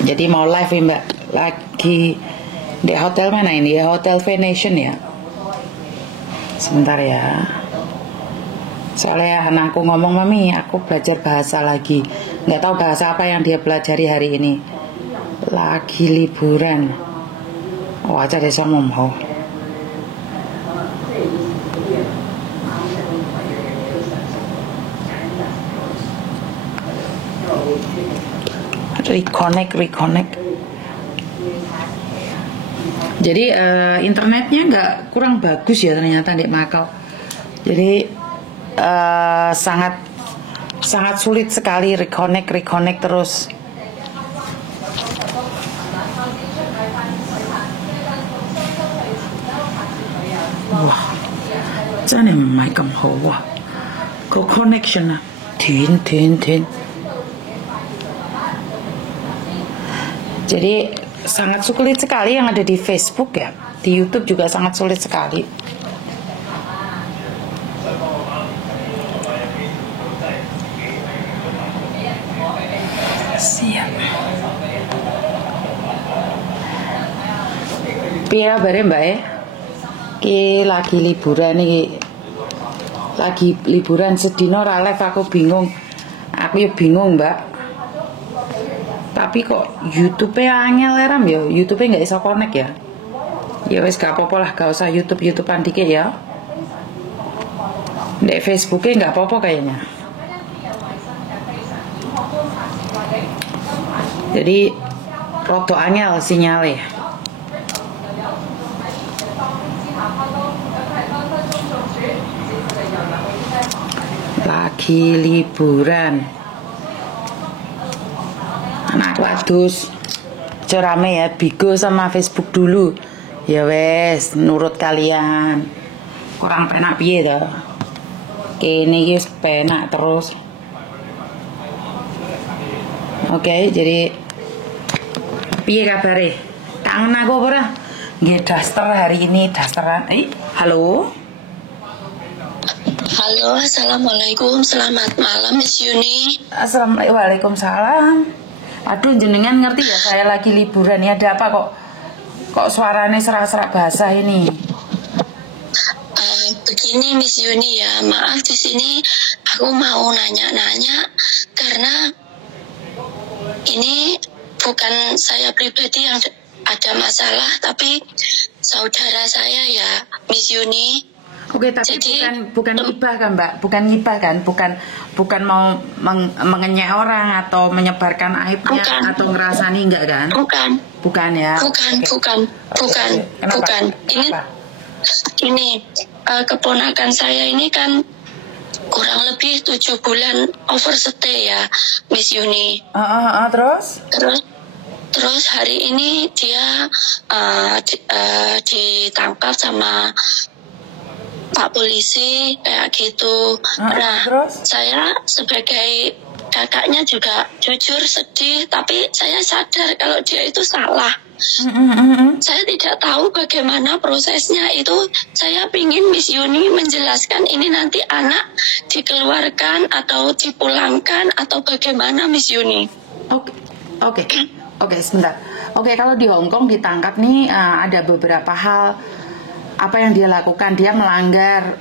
Jadi mau live ya Mbak, lagi di hotel mana ini ya? Hotel Venetian ya. Sebentar ya. Soalnya anakku ngomong, mami aku belajar bahasa lagi. Nggak tahu bahasa apa yang dia pelajari hari ini. Lagi liburan. Oh aja deh sama mau. Reconnect. Jadi internetnya nggak kurang bagus ya ternyata di Macau. Jadi sangat sulit sekali reconnect terus. Wah,真係唔係咁好啊，個 connection 啊，斷。Jadi sangat sulit sekali yang ada di Facebook ya. Di YouTube juga sangat sulit sekali. Siap. Piye kabare Mbak ya? Ki lagi liburan nih. Lagi liburan sedino ora live aku bingung. Aku ya bingung Mbak. Tapi kok YouTube-nya angel ram ya, YouTube-nya nggak bisa connect ya. Ya wes gak apa-apa lah, gak usah YouTubean dikit ya. Di Facebook-nya nggak apa-apa kayaknya. Jadi roto angel sinyalnya. Lagi liburan. Anak wadus cerame ya, bigo sama Facebook dulu ya wes, nurut kalian kurang penak piye dah ini guys penak terus. Oke, jadi piye kabare, kangen aku ora nggih daster hari ini dasteran. Halo, assalamualaikum, selamat malam Miss Yuni. Assalamualaikum, waalaikumsalam. Aduh jenengan ngerti ya saya lagi liburan ya, ada apa kok suaranya serak-serak bahasa ini? Begini Miss Yuni ya, maaf di sini aku mau nanya-nanya karena ini bukan saya pribadi yang ada masalah, tapi saudara saya ya Miss Yuni. Oke, tapi jadi, bukan ngibah kan Mbak, bukan mau mengenyek orang atau menyebarkan aibnya atau ngerasani enggak kan? Bukan ya? Bukan. Ini keponakan saya ini kan kurang lebih 7 bulan overstay ya Miss Yuni. Terus hari ini dia ditangkap sama Pak polisi kayak gitu. Saya sebagai kakaknya juga jujur sedih, tapi saya sadar kalau dia itu salah. Saya tidak tahu bagaimana prosesnya itu. Saya pingin Miss Yuni menjelaskan ini nanti anak dikeluarkan atau dipulangkan atau bagaimana Miss Yuni. Oke, sebentar. Oke, kalau di Hong Kong ditangkap nih ada beberapa hal. Apa yang dia lakukan, dia melanggar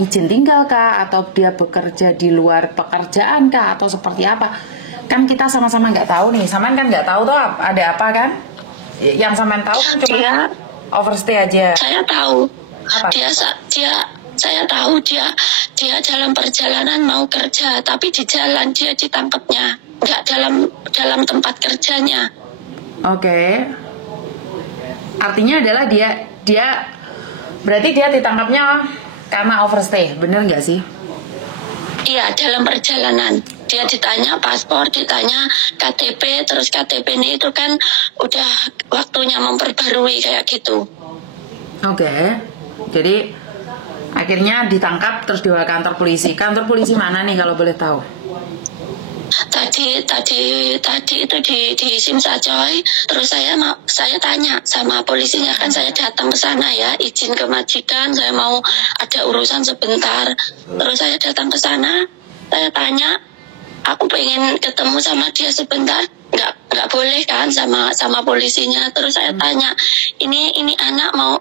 izin tinggal kah, atau dia bekerja di luar pekerjaan kah, atau seperti apa? Kan kita sama-sama nggak tahu nih, saman kan nggak tahu tuh ada apa kan? Yang saman tahu kan cuma overstay aja. Saya tahu. Apa? Saya tahu dia dalam perjalanan mau kerja, tapi di jalan dia ditangkapnya, nggak dalam tempat kerjanya. Oke. Artinya adalah dia berarti dia ditangkapnya karena overstay, bener nggak sih? Iya, dalam perjalanan. Dia ditanya paspor, ditanya KTP, terus KTP ini itu kan udah waktunya memperbarui kayak gitu. Oke, jadi akhirnya ditangkap terus dibawa kantor polisi. Kantor polisi mana nih kalau boleh tahu? Tadi itu di Simsajoy. Terus saya tanya sama polisinya, kan saya datang ke sana ya, izin ke majikan, saya mau ada urusan sebentar. Terus saya datang ke sana, saya tanya, aku pengen ketemu sama dia sebentar, nggak boleh kan sama polisinya. Terus saya tanya, ini anak mau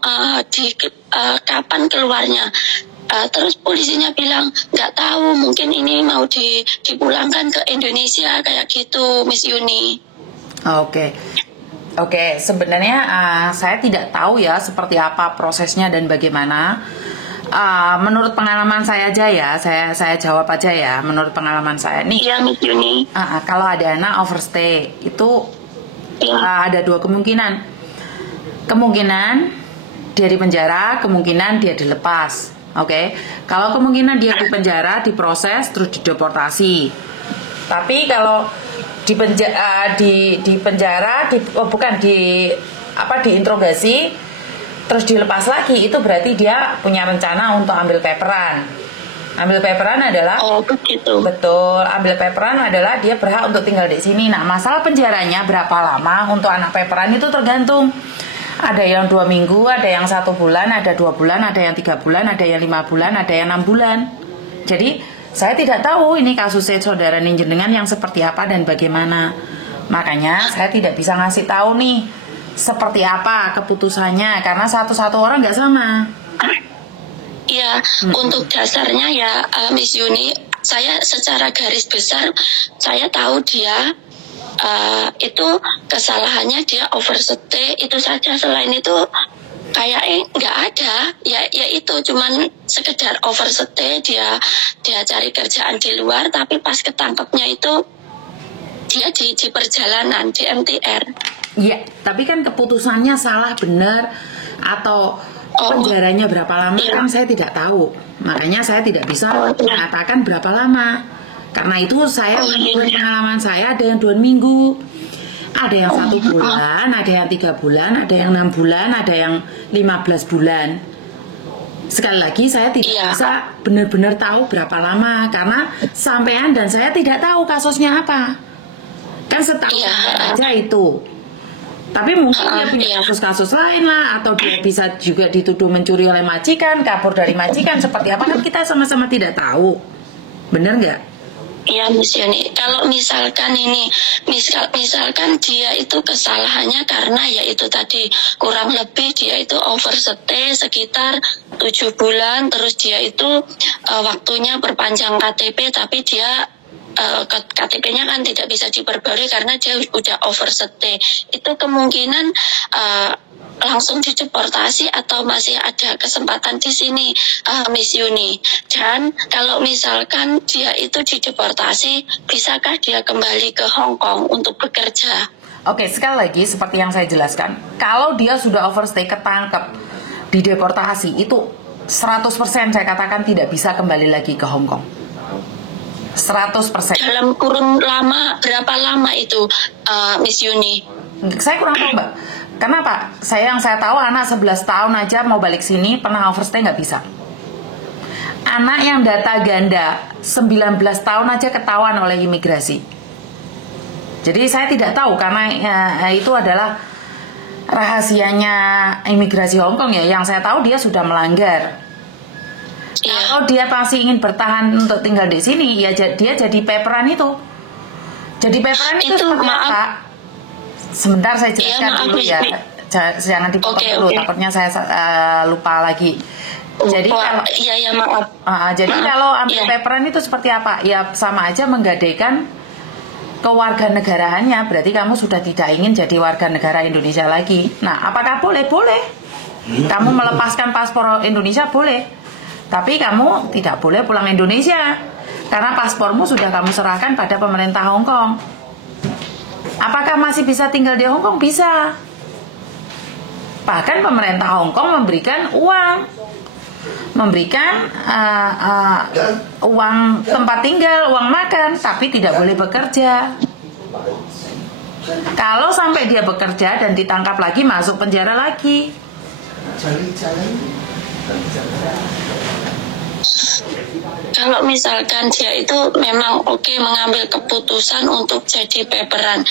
kapan keluarnya? Terus polisinya bilang nggak tahu, mungkin ini mau dipulangkan ke Indonesia kayak gitu, Miss Yuni. Oke, sebenarnya saya tidak tahu ya seperti apa prosesnya dan bagaimana. Menurut pengalaman saya aja ya, saya jawab aja ya. Menurut pengalaman saya nih, iya, Miss Yuni. Kalau ada anak overstay itu ada dua kemungkinan. Kemungkinan dia di penjara, kemungkinan dia dilepas. Oke, kalau kemungkinan dia di penjara, diproses terus dideportasi. Tapi kalau di penjara, diinterogasi terus dilepas lagi, itu berarti dia punya rencana untuk ambil paperan. Ambil paperan adalah begitu. Betul, ambil paperan adalah dia berhak untuk tinggal di sini. Nah, masalah penjaranya berapa lama untuk anak paperan itu tergantung. Ada yang 2 minggu, ada yang 1 bulan, ada 2 bulan, ada yang 3 bulan, ada yang 5 bulan, ada yang 6 bulan. Jadi saya tidak tahu ini kasusnya saudara Ninjenengan yang seperti apa dan bagaimana. Makanya saya tidak bisa ngasih tahu nih seperti apa keputusannya, karena satu-satu orang nggak sama. Iya, untuk dasarnya ya Miss Yuni, saya secara garis besar saya tahu dia itu kesalahannya dia overstay itu saja. Selain itu kayaknya nggak ada, ya itu cuman sekedar overstay, dia cari kerjaan di luar, tapi pas ketangkepnya itu dia di perjalanan di MTR. Iya, tapi kan keputusannya salah benar atau penjaranya berapa lama kan saya tidak tahu. Makanya saya tidak bisa mengatakan berapa lama. Karena itu saya pengalaman saya ada yang 2 minggu, ada yang 1 bulan, ada yang 3 bulan, ada yang 6 bulan, ada yang 15 bulan. Sekali lagi saya tidak bisa benar-benar tahu berapa lama karena sampean dan saya tidak tahu kasusnya apa. Kan setahu aja itu. Tapi mungkin dia punya kasus-kasus lain lah, atau dia bisa juga dituduh mencuri oleh majikan, kabur dari majikan, seperti apa kan kita sama-sama tidak tahu. Bener nggak? Iya, Miss Yuni. Kalau misalkan misalkan dia itu kesalahannya karena ya itu tadi kurang lebih dia itu overstay sekitar 7 bulan, terus dia itu waktunya perpanjang KTP, tapi dia KTP-nya kan tidak bisa diperbarui karena dia udah overstay. Itu kemungkinan langsung dideportasi atau masih ada kesempatan di sini, Miss Yuni. Dan kalau misalkan dia itu dideportasi, bisakah dia kembali ke Hong Kong untuk bekerja? Oke, sekali lagi seperti yang saya jelaskan, kalau dia sudah overstay, ketangkep, dideportasi, itu 100% saya katakan tidak bisa kembali lagi ke Hong Kong. 100%. Dalam kurun lama, berapa lama itu, Miss Yuni? Saya kurang tahu, Mbak. Kenapa? Yang saya tahu anak 11 tahun aja mau balik sini, pernah overstay nggak bisa. Anak yang data ganda 19 tahun aja ketahuan oleh imigrasi. Jadi saya tidak tahu karena itu adalah rahasianya imigrasi Hong Kong ya. Yang saya tahu dia sudah melanggar. Kalau dia masih ingin bertahan untuk tinggal di sini, ya dia jadi paperan itu. Jadi paperan itu seperti apa? Sebentar saya jelaskan dulu ya. Jangan dipotong dulu, takutnya saya lupa lagi. Jadi kalau jadi kalau ambil paperan itu seperti apa? Ya sama aja menggadaikan kewarganegaraannya. Berarti kamu sudah tidak ingin jadi warga negara Indonesia lagi. Nah, apakah boleh? Boleh. Kamu melepaskan paspor Indonesia boleh. Tapi kamu tidak boleh pulang Indonesia karena paspormu sudah kamu serahkan pada pemerintah Hong Kong. Apakah masih bisa tinggal di Hong Kong? Bisa. Bahkan pemerintah Hong Kong memberikan uang, uang tempat tinggal, uang makan, tapi tidak boleh bekerja. Kalau sampai dia bekerja dan ditangkap lagi, masuk penjara lagi. Kalau misalkan dia itu memang mengambil keputusan untuk jadi paperan,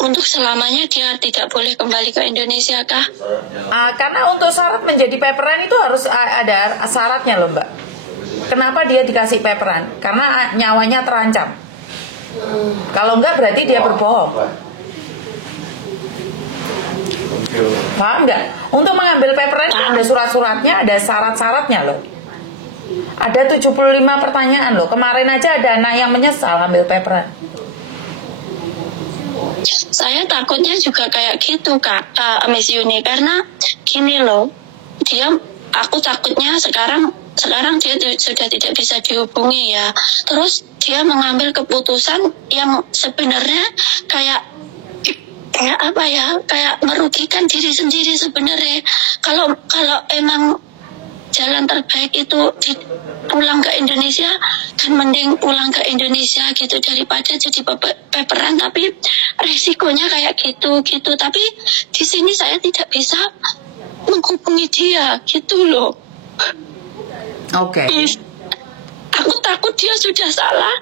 untuk selamanya dia tidak boleh kembali ke Indonesia kah? Karena untuk syarat menjadi paperan itu harus ada syaratnya loh, Mbak. Kenapa dia dikasih paperan? Karena nyawanya terancam. Kalau enggak berarti dia berbohong. Paham nggak? Untuk mengambil paperan ada surat-suratnya, ada syarat-syaratnya loh. Ada 75 pertanyaan loh. Kemarin aja ada anak yang menyesal ambil paperan. Saya takutnya juga kayak gitu Kak, Miss Yuni, karena gini loh, aku takutnya sekarang dia sudah tidak bisa dihubungi ya. Terus dia mengambil keputusan yang sebenarnya kayak apa ya, kayak merugikan diri sendiri sebenarnya. Kalau emang jalan terbaik itu pulang ke Indonesia, kan mending pulang ke Indonesia gitu daripada jadi paperan. Tapi resikonya kayak gitu. Tapi di sini saya tidak bisa menghubungi dia gitu loh. Oke. Aku takut dia sudah salah,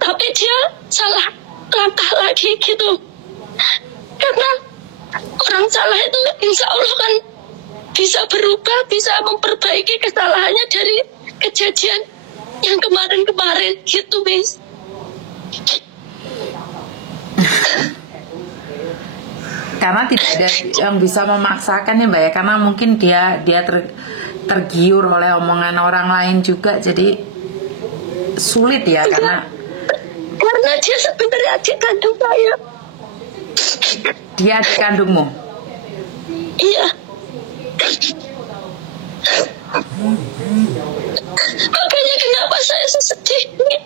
tapi dia salah langkah lagi gitu. Karena orang salah itu insya Allah kan bisa berubah, bisa memperbaiki kesalahannya dari kejadian yang kemarin gitu, Miss. Karena tidak ada yang bisa memaksakan ya Mbak ya, karena mungkin dia tergiur oleh omongan orang lain juga, jadi sulit ya. Karena dia sebenarnya adik kandung saya. Dia adik kandungmu? Iya. Makanya kenapa saya sedih ini,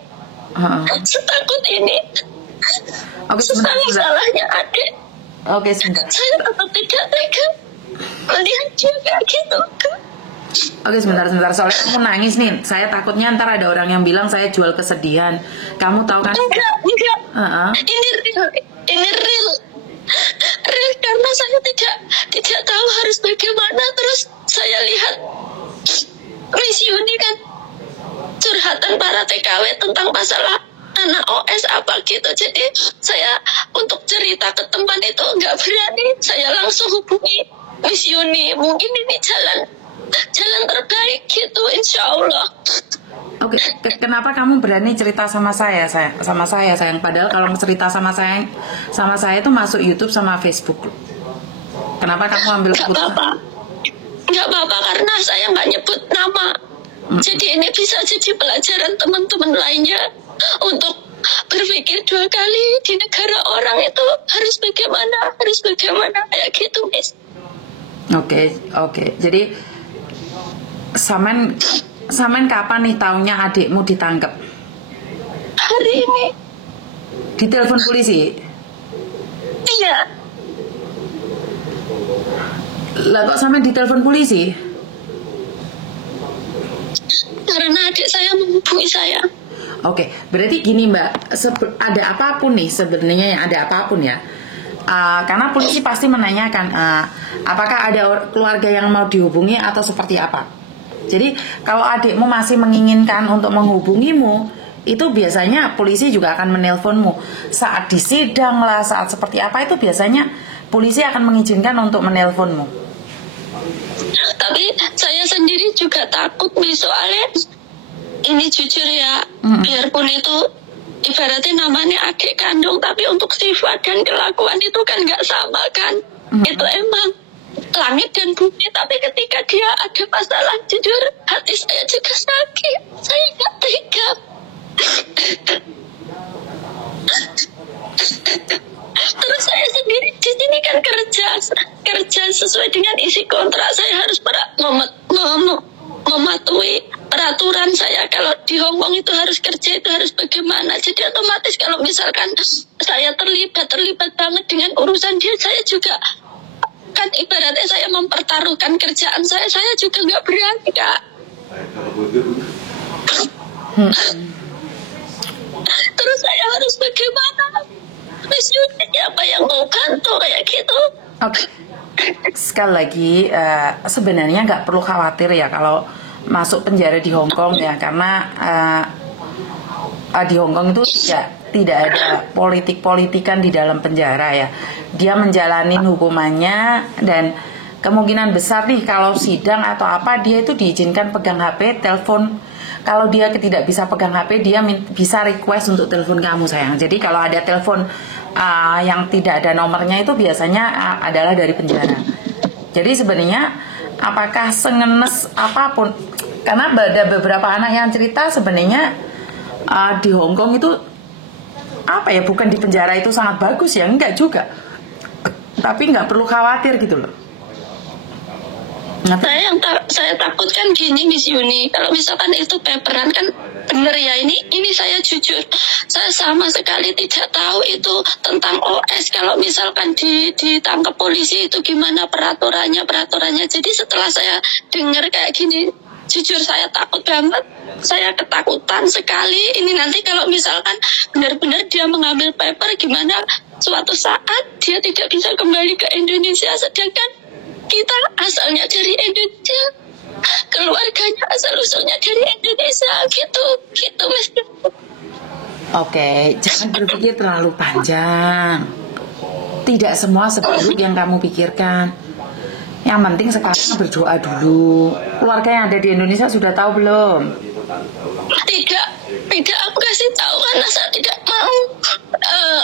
setakut ini. Oke, sebentar. Salahnya adik. Oke, sebentar. Saya tetap tidak tega melihat dia kayak gitu. Oke, sebentar. Soalnya kamu nangis nih. Saya takutnya ntar ada orang yang bilang saya jual kesedihan. Kamu tahu kan? Enggak. Ini real. Karena saya tidak tahu harus bagaimana. Terus saya lihat Miss Yuni kan curhatan para TKW tentang masalah anak OS apa gitu. Jadi saya untuk cerita ke teman itu nggak berani. Saya langsung hubungi Miss Yuni. Mungkin ini jalan terbaik gitu, insya Allah. Oke, kenapa kamu berani cerita sama saya sayang? Padahal kalau cerita sama saya itu masuk YouTube sama Facebook. Kenapa kamu ambil keputusan? Nggak apa-apa karena saya nggak nyebut nama. Jadi ini bisa jadi pelajaran teman-teman lainnya untuk berpikir 2 kali di negara orang itu harus bagaimana kayak gitu, Miss. Oke. Jadi Samen kapan nih taunya adikmu ditangkap? Hari ini. Ditelepon polisi? Iya. Lah kok Samen ditelepon polisi? Karena adik saya menghubungi saya. Oke, berarti gini Mbak, ada apapun nih sebenarnya yang ada apapun ya. Karena polisi pasti menanyakan apakah ada keluarga yang mau dihubungi atau seperti apa. Jadi kalau adikmu masih menginginkan untuk menghubungimu, itu biasanya polisi juga akan menelponmu. Saat di sidang lah, saat seperti apa itu biasanya polisi akan mengizinkan untuk menelponmu. Tapi saya sendiri juga takut nih, soalnya ini jujur ya, biarpun itu ibaratnya namanya adik kandung, tapi untuk sifat dan kelakuan itu kan nggak sama kan. Itu emang langit dan bumi, tapi ketika dia ada masalah, jujur hati saya juga sakit. Saya nggak tega. Terus saya sendiri di sini kan kerja sesuai dengan isi kontrak. Saya harus mematuhi peraturan saya. Kalau di Hongkong itu harus kerja, itu harus bagaimana. Jadi otomatis kalau misalkan saya terlibat banget dengan urusan dia, saya juga kan ibaratnya saya mempertaruhkan kerjaan saya juga nggak berani, Kak. Terus saya harus bagaimana? Miss Yuni, apa yang mau bantu kayak gitu? Oke. Sekali lagi sebenarnya nggak perlu khawatir ya kalau masuk penjara di Hongkong ya, karena di Hongkong itu tidak ada politik-politikan di dalam penjara ya. Dia menjalani hukumannya, dan kemungkinan besar nih kalau sidang atau apa dia itu diizinkan pegang HP, telepon. Kalau dia tidak bisa pegang HP, dia bisa request untuk telepon kamu sayang. Jadi kalau ada telepon yang tidak ada nomornya itu biasanya adalah dari penjara. Jadi sebenarnya apakah sengenes apapun, karena ada beberapa anak yang cerita sebenarnya di Hong Kong itu apa ya, bukan di penjara itu sangat bagus ya, enggak juga, tapi nggak perlu khawatir gitu loh. Saya takut kan gini Miss Yuni, kalau misalkan itu paperan kan bener ya, ini saya jujur, saya sama sekali tidak tahu itu tentang OS. Kalau misalkan ditangkap polisi itu gimana peraturannya. Jadi setelah saya dengar kayak gini, jujur saya takut banget, saya ketakutan sekali. Ini nanti kalau misalkan benar-benar dia mengambil paper, gimana suatu saat dia tidak bisa kembali ke Indonesia, sedangkan kita asalnya dari Indonesia, keluarganya asal-usulnya dari Indonesia, gitu Mas. Oke, jangan berpikir terlalu panjang. Tidak semua seburuk yang kamu pikirkan. Yang penting sekarang berdoa dulu. Keluarga yang ada di Indonesia sudah tahu belum? Tidak, aku kasih tahu karena saya tidak mau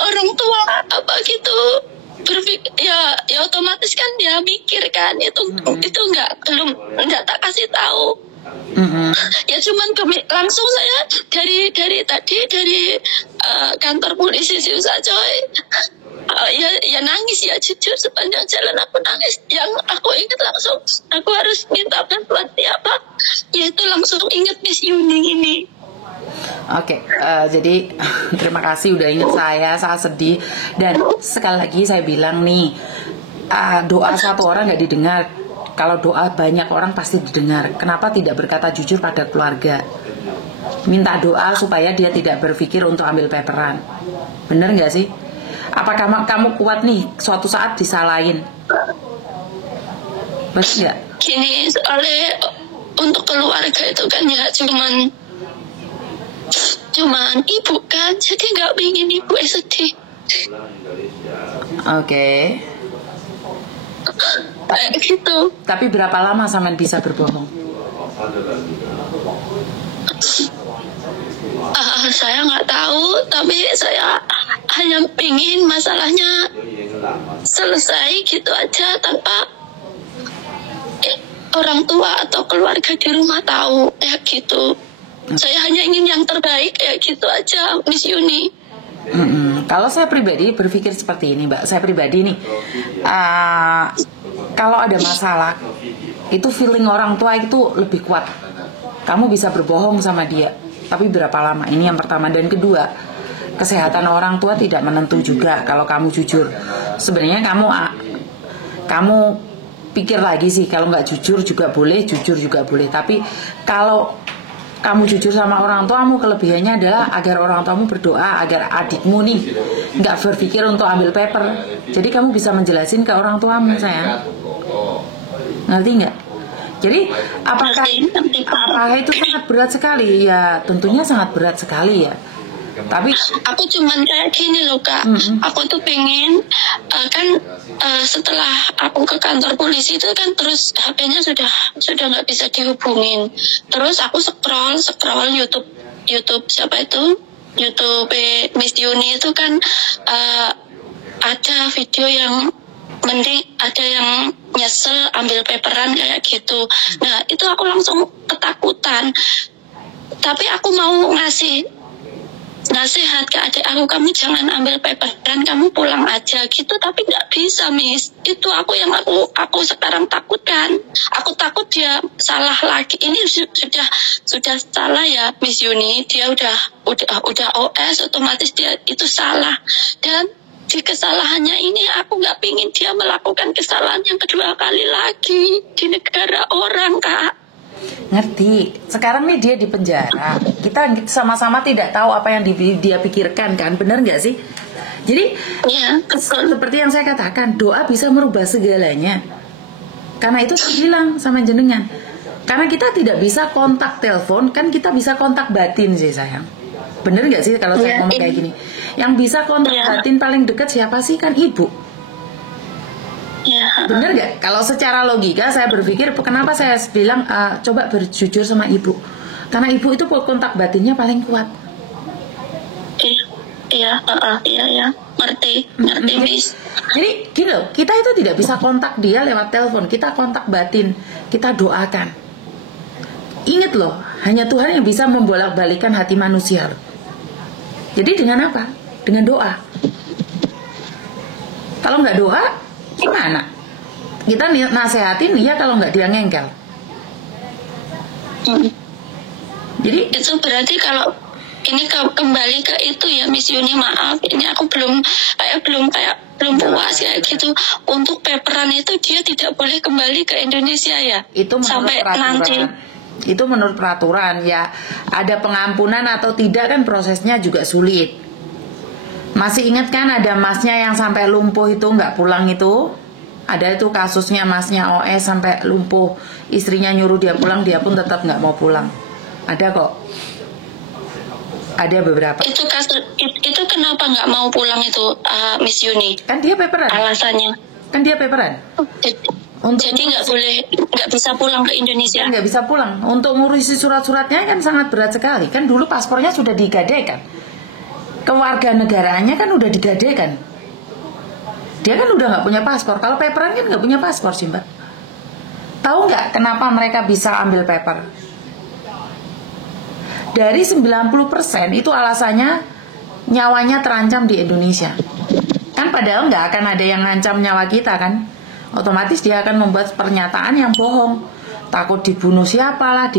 orang tua apa gitu berpikir, ya otomatis kan dia mikir kan itu belum tak kasih tahu. Ya cuman langsung saya dari kantor polisi Siusa Coy, ya nangis ya, jujur sepanjang jalan aku nangis. Yang aku ingat langsung aku harus minta bantuan siapa, yaitu langsung ingat Miss Yuni ini. Oke, jadi terima kasih udah ingat saya sedih. Dan sekali lagi saya bilang nih, doa satu orang gak didengar, kalau doa banyak orang pasti didengar. Kenapa tidak berkata jujur pada keluarga? Minta doa supaya dia tidak berpikir untuk ambil paperan. Bener gak sih? Apakah kamu kuat nih suatu saat disalahin? Betul gak? Gini, soalnya untuk keluarga itu kan ya cuman ibu kan, jadi nggak ingin ibu sedih. Oke. Gitu. Tapi berapa lama sampean bisa berbohong? Saya nggak tahu, tapi saya hanya ingin masalahnya selesai gitu aja tanpa orang tua atau keluarga di rumah tahu, ya gitu. Saya hanya ingin yang terbaik, ya gitu aja Miss Yuni. Kalau saya pribadi berpikir seperti ini Mbak, saya pribadi nih, kalau ada masalah itu feeling orang tua itu lebih kuat. Kamu bisa berbohong sama dia, tapi berapa lama? Ini yang pertama. Dan kedua, kesehatan orang tua tidak menentu juga kalau kamu jujur. Sebenarnya kamu pikir lagi sih, kalau nggak jujur juga boleh, jujur juga boleh. Tapi kalau kamu jujur sama orang tuamu, kelebihannya adalah agar orang tuamu berdoa agar adikmu nih nggak berpikir untuk ambil paper. Jadi kamu bisa menjelasin ke orang tuamu, sayang. Ngerti nggak? Jadi apakah itu sangat berat sekali? Ya tentunya sangat berat sekali ya. Tapi aku cuman kayak gini loh Kak, aku tuh pengen setelah aku ke kantor polisi itu kan terus HP-nya sudah nggak bisa dihubungin. Terus aku scroll YouTube siapa itu, YouTube Miss Yuni itu kan ada video yang mending ada yang nyesel ambil paperan kayak gitu. Nah itu aku langsung ketakutan. Tapi aku mau ngasih nasihat ke adik aku, kamu jangan ambil paperan, kamu pulang aja gitu. Tapi nggak bisa Miss, itu aku sekarang takutkan. Aku takut dia salah lagi. Ini sudah salah ya Miss Yuni, dia udah OS, otomatis dia itu salah. Dan di kesalahannya ini aku nggak pingin dia melakukan kesalahan yang kedua kali lagi di negara orang Kak. Ngerti. Sekarang nih dia di penjara. Kita sama-sama tidak tahu apa yang dia pikirkan kan, benar nggak sih? Jadi ya, seperti yang saya katakan, doa bisa merubah segalanya. Karena itu saya bilang sama jenengan, karena kita tidak bisa kontak telepon, kan kita bisa kontak batin sih sayang. Bener nggak sih kalau saya ngomong kayak gini? Yang bisa kontak batin paling dekat siapa sih? Kan ibu. Bener gak? Kalau secara logika saya berpikir, kenapa saya bilang coba berjujur sama ibu? Karena ibu itu kontak batinnya paling kuat. Iya. ngerti Miss. Jadi gini loh, kita itu tidak bisa kontak dia lewat telepon, kita kontak batin, kita doakan. Ingat loh, hanya Tuhan yang bisa membolak-balikan hati manusia loh. Jadi dengan apa? Dengan doa. Kalau nggak doa, gimana? Kita nasehatin dia kalau nggak dia ngengkel. Jadi itu berarti kalau ini kembali ke itu ya Miss Yuni, maaf ini aku belum puas ya gitu. Untuk paperan itu dia tidak boleh kembali ke Indonesia ya? Itu sampai peraturan. Nanti itu menurut peraturan ya. Ada pengampunan atau tidak kan prosesnya juga sulit. Masih ingat kan ada masnya yang sampai lumpuh itu nggak pulang itu? Ada itu kasusnya masnya OS sampai lumpuh, istrinya nyuruh dia pulang, dia pun tetap nggak mau pulang. Ada kok. Ada beberapa. Itu kenapa nggak mau pulang itu Miss Yuni? Kan dia paperan. Alasannya? Kan dia paperan. Jadi nggak bisa pulang ke Indonesia. Nggak bisa pulang. Untuk ngurusi surat-suratnya kan sangat berat sekali. Kan dulu paspornya sudah digadaikan. Kewarganegaraannya kan udah digadaikan. Dia kan udah nggak punya paspor. Kalau paperan kan nggak punya paspor sih Mbak. Tahu nggak kenapa mereka bisa ambil paper? Dari 90% itu alasannya nyawanya terancam di Indonesia. Kan padahal nggak akan ada yang ngancam nyawa kita kan. Otomatis dia akan membuat pernyataan yang bohong. Takut dibunuh siapalah,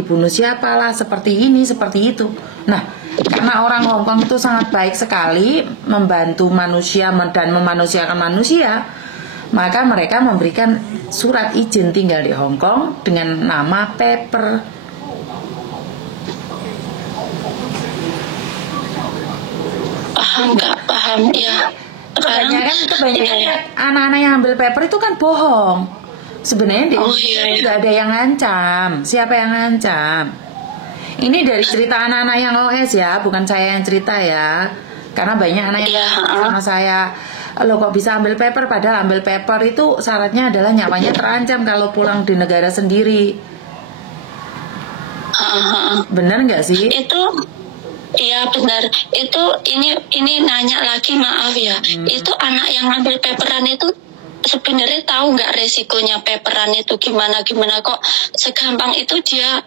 seperti ini, seperti itu. Nah, karena orang Hongkong itu sangat baik sekali membantu manusia dan memanusiakan manusia, maka mereka memberikan surat izin tinggal di Hongkong dengan nama paper. Paham ya. Kebanyakan anak-anak yang ambil paper itu kan bohong. Sebenarnya di Indonesia nggak ada yang ngancam. Siapa yang ngancam? Ini dari cerita anak-anak yang OS ya, bukan saya yang cerita ya. Karena banyak anak yang sama saya, lo kok bisa ambil paper? Padahal ambil paper itu syaratnya adalah nyawanya terancam kalau pulang di negara sendiri. Benar nggak sih? Iya benar. Ini nanya lagi, maaf ya. Itu anak yang ambil paperan itu sebenarnya tahu nggak resikonya paperan itu gimana kok segampang itu dia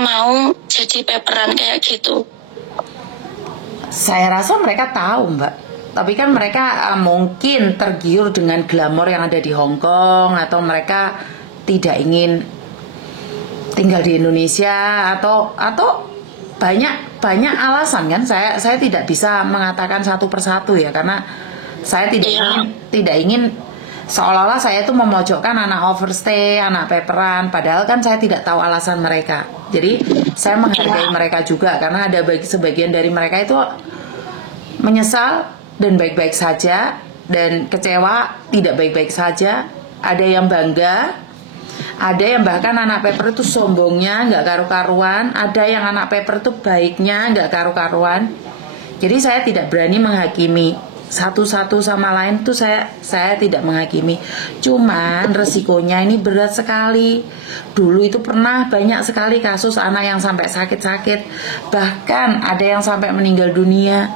mau jadi paperan kayak gitu? Saya rasa mereka tahu Mbak. Tapi kan mereka mungkin tergiur dengan glamor yang ada di Hong Kong, atau mereka tidak ingin tinggal di Indonesia, atau banyak alasan kan. Saya tidak bisa mengatakan satu persatu ya, karena saya tidak ingin seolah-olah saya itu memojokkan anak overstay, anak paperan, padahal kan saya tidak tahu alasan mereka. Jadi saya menghargai mereka juga, karena ada sebagian dari mereka itu menyesal dan baik-baik saja, dan kecewa tidak baik-baik saja. Ada yang bangga, ada yang bahkan anak paper itu sombongnya nggak karu-karuan, ada yang anak paper itu baiknya nggak karu-karuan. Jadi saya tidak berani menghakimi satu-satu sama lain, tuh saya tidak menghakimi. Cuman resikonya ini berat sekali. Dulu itu pernah banyak sekali kasus anak yang sampai sakit-sakit, bahkan ada yang sampai meninggal dunia.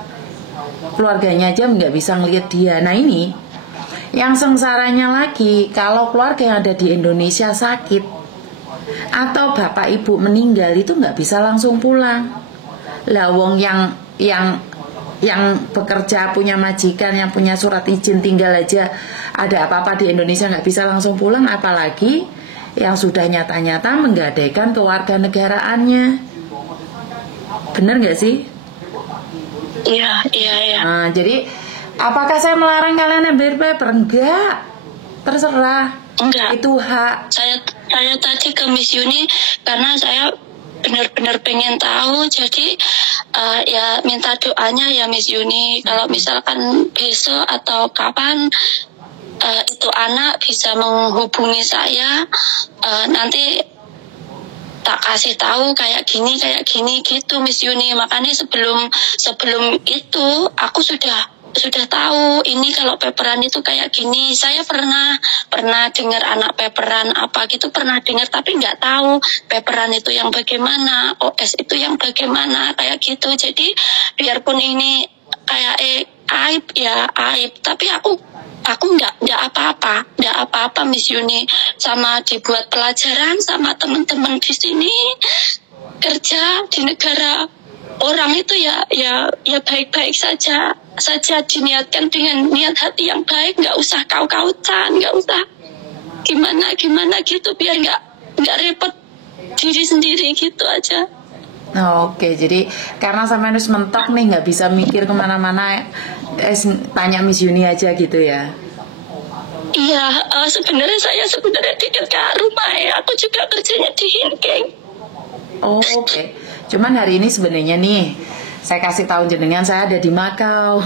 Keluarganya aja nggak bisa ngelihat dia. Nah ini yang sengsaranya lagi, kalau keluarga yang ada di Indonesia sakit atau bapak ibu meninggal, itu nggak bisa langsung pulang. Lah wong yang bekerja, punya majikan, yang punya surat izin tinggal aja, ada apa-apa di Indonesia nggak bisa langsung pulang, apalagi yang sudah nyata-nyata menggadaikan kewarganegaraannya. Bener nggak sih? Iya. Nah, jadi apakah saya melarang kalian ambil paper? Enggak, terserah. Enggak. Itu hak. Saya tadi ke Miss Yuni karena saya benar-benar pengen tahu, jadi ya minta doanya ya Miss Yuni, kalau misalkan besok atau kapan itu anak bisa menghubungi saya, nanti tak kasih tahu kayak gini gitu Miss Yuni. Makanya sebelum itu aku sudah tahu ini kalau paperan itu kayak gini. Saya pernah dengar anak paperan apa gitu, pernah dengar, tapi nggak tahu paperan itu yang bagaimana, OS itu yang bagaimana kayak gitu. Jadi biarpun ini kayak aib ya aib, tapi aku nggak apa-apa Miss Yuni, sama dibuat pelajaran sama teman-teman di sini. Kerja di negara orang itu ya baik-baik saja diniatkan dengan niat hati yang baik, nggak usah kau-kautan, nggak usah gimana gitu, biar nggak repot diri sendiri gitu aja. Oke, jadi karena sama harus mentok nih, nggak bisa mikir kemana-mana, tanya Miss Yuni aja gitu ya? Iya, sebenarnya saya di dekat rumah ya, aku juga kerjanya di Hinkeng. Oke. Cuman hari ini sebenarnya nih, saya kasih tahu jenengan saya ada di Makau.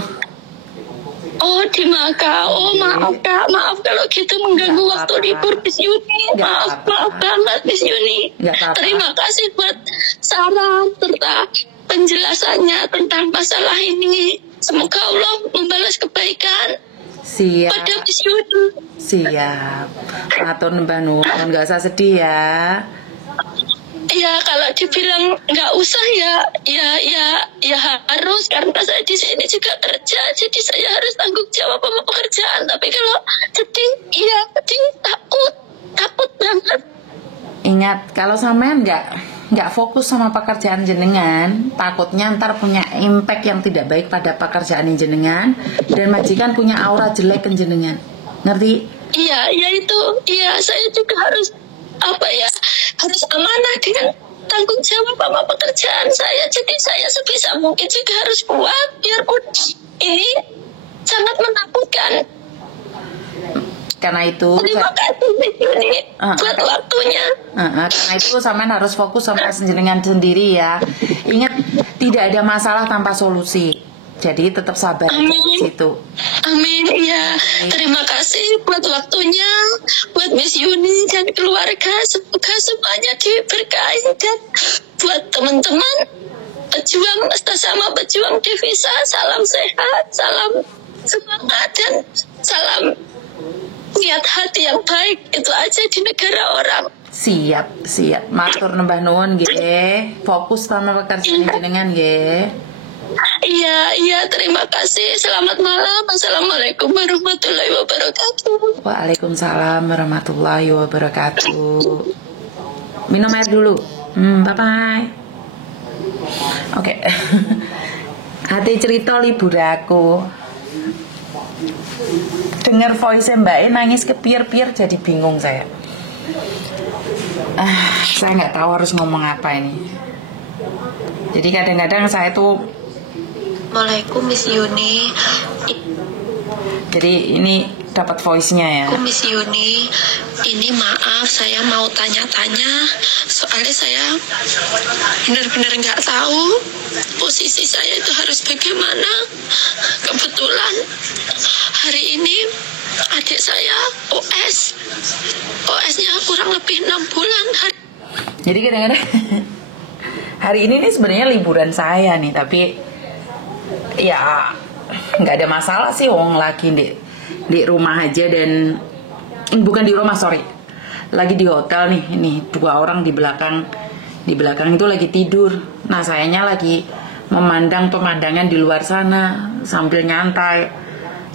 Oh, di Makau. Oh, maaf Kak, maaf kalau gitu mengganggu waktu libur Miss Yuni. Maaf banget Miss Yuni. Terima kasih buat saran serta penjelasannya tentang masalah ini. Semoga Allah membalas kebaikan pada Miss Yuni. Siap. Matur Mbak Nun, nggak usah sedih ya. Ya kalau dibilang nggak usah ya harus, karena saya di sini juga kerja, jadi saya harus tanggung jawab sama pekerjaan. Tapi kalau sedih takut banget. Ingat, kalau sampean nggak fokus sama pekerjaan jenengan, takutnya ntar punya impact yang tidak baik pada pekerjaan jenengan, dan majikan punya aura jelek ke jenengan. Ngerti? Iya itu. Iya, saya juga harus harus amanah dengan tanggung jawab sama pekerjaan saya. Jadi saya sebisa mungkin juga harus kuat, biarpun ini sangat menakutkan. Karena itu terima kasih Yuni buat waktunya. Karena itu sampean harus fokus sama jenengan sendiri ya. Ingat, tidak ada masalah tanpa solusi. Jadi tetap sabar di situ. Amin ya. Terima kasih buat waktunya, buat Miss Yuni dan keluarga. Semoga semuanya diberkahi, dan buat teman-teman pejuang devisa, salam sehat, salam semangat, dan salam niat hati yang baik. Itu aja di negara orang. Siap. Matur nembah nuwun nggih. Fokus sama pekerjaan jenengan nggih. Iya, terima kasih. Selamat malam. Assalamualaikum warahmatullahi wabarakatuh. Waalaikumsalam warahmatullahi wabarakatuh. Minum air dulu. Bye-bye. Oke. Hati cerita libur aku. Dengar voice Mbak E nangis kepier-pier, jadi bingung saya. Saya nggak tahu harus ngomong apa ini. Jadi kadang-kadang saya tuh. Assalamualaikum Miss Yuni. Jadi ini dapat voice-nya ya. Miss Yuni, ini maaf saya mau tanya-tanya, soalnya saya benar-benar nggak tahu posisi saya itu harus bagaimana. Kebetulan hari ini adik saya OS-nya kurang lebih 6 bulan. Jadi kadang-kadang hari ini nih sebenarnya liburan saya nih, tapi ya nggak ada masalah sih, wong lagi di rumah aja, dan bukan di rumah, sorry, lagi di hotel nih. Ini 2 orang di belakang itu lagi tidur. Nah, sayanya lagi memandang pemandangan di luar sana sambil nyantai,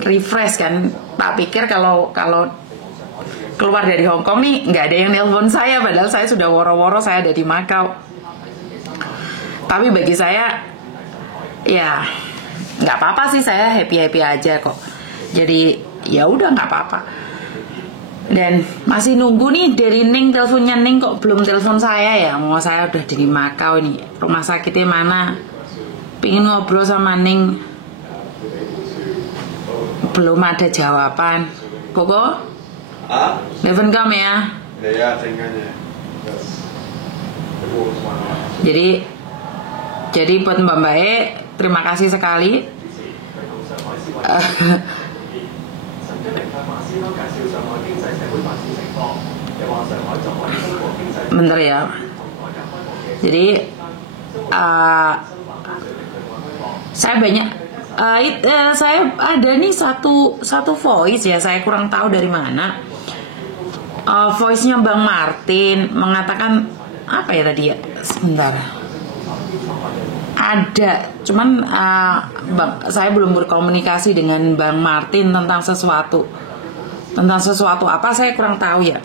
refresh kan. Tak pikir kalau keluar dari Hong Kong nih nggak ada yang nelpon saya, padahal saya sudah woro-woro saya ada di Makau. Tapi bagi saya ya nggak apa-apa sih, saya happy aja kok. Jadi ya udah nggak apa-apa. Dan masih nunggu nih dari Ning, teleponnya Ning kok belum telepon saya ya. Mau saya udah di Makau nih, rumah sakitnya mana? Pingin ngobrol sama Ning, belum ada jawaban. Koko? Telepon kamu ya? Ya, tinggalnya. Jadi buat Mbak E, terima kasih sekali. Bentar ya. Jadi saya banyak saya ada nih satu voice ya, saya kurang tahu dari mana. Voice-nya Bang Martin mengatakan apa ya tadi ya? Sebentar. Ada, cuman saya belum berkomunikasi dengan Bang Martin tentang sesuatu apa saya kurang tahu ya.